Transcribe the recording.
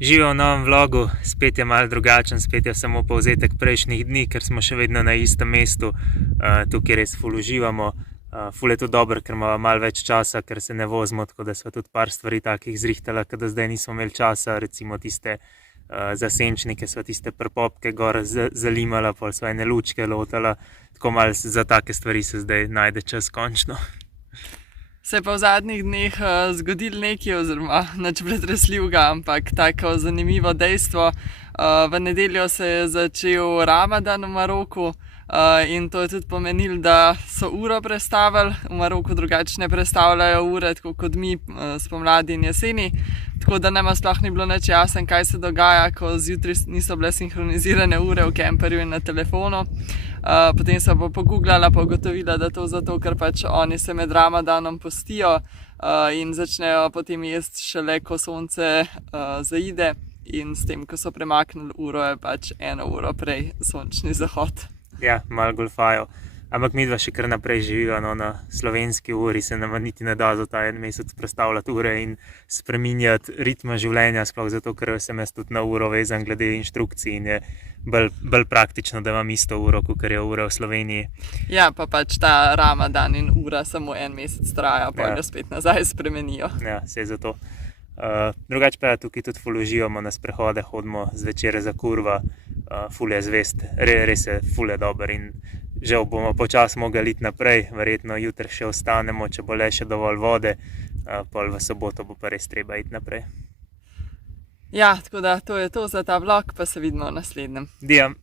Živijo v novem vlogu, spet je malo drugačen, spet je samo povzetek prejšnjih dni, ker smo še vedno na istem mestu, tukaj res ful uživamo. Ful je to dobro, ker imamo malo več časa, ker se ne vozimo, tako da smo tudi par stvari takih zrihtala, ker do zdaj nismo imeli časa, recimo tiste zasenčnike, sva tiste prpopke gor zalimala, pol sva ene lučke lotala, tako malo za take stvari se zdaj najde čas končno. Se je pa v zadnjih dneh zgodilo nekaj, oziroma nič pretresljivega, ampak tako zanimivo dejstvo. V nedeljo se je začel Ramadan v Maroku in to je tudi pomenilo, da so uro prestavili. V Maroku drugače ne prestavljajo ure, tako kot mi spomladi in jeseni. Tako da nama sploh ni bilo nič jasno, kaj se dogaja, ko zjutraj niso bile sinhronizirane ure v kemperju in na telefonu. Potem sem pa pogooglala, pa ugotovila, da to zato, ker pač oni se med Ramadanom postijo in začnejo potem jesti šele, ko sonce zaide, in s tem, ko so premaknili uro, je pač 1 uro prej sončni zahod. Ja, malo golfajo. Ampak midva še kar naprej živiva, no, na slovenski uri se nama niti ne da za ta en mesec prestavljati ure in spreminjati ritma življenja, sploh zato, ker sem jaz tudi na uro vezan glede inštrukcij in je bolj praktično, da imam isto uro, kot je ura v Sloveniji. Ja, pa pač ta Ramadan in ura samo 1 mesec traja, pa jo spet nazaj spremenijo. Ja, saj zato. Drugače pa tukaj tudi ful uživamo, na sprehode hodimo zvečer za kurva, ful je zvest, res je ful je dober in žal bomo počasi mogli iti naprej, verjetno jutri še ostanemo, če bo le še dovolj vode, pol v soboto bo pa res treba iti naprej. Ja, tako da to je to za ta vlog, pa se vidimo v naslednjem. Dijam.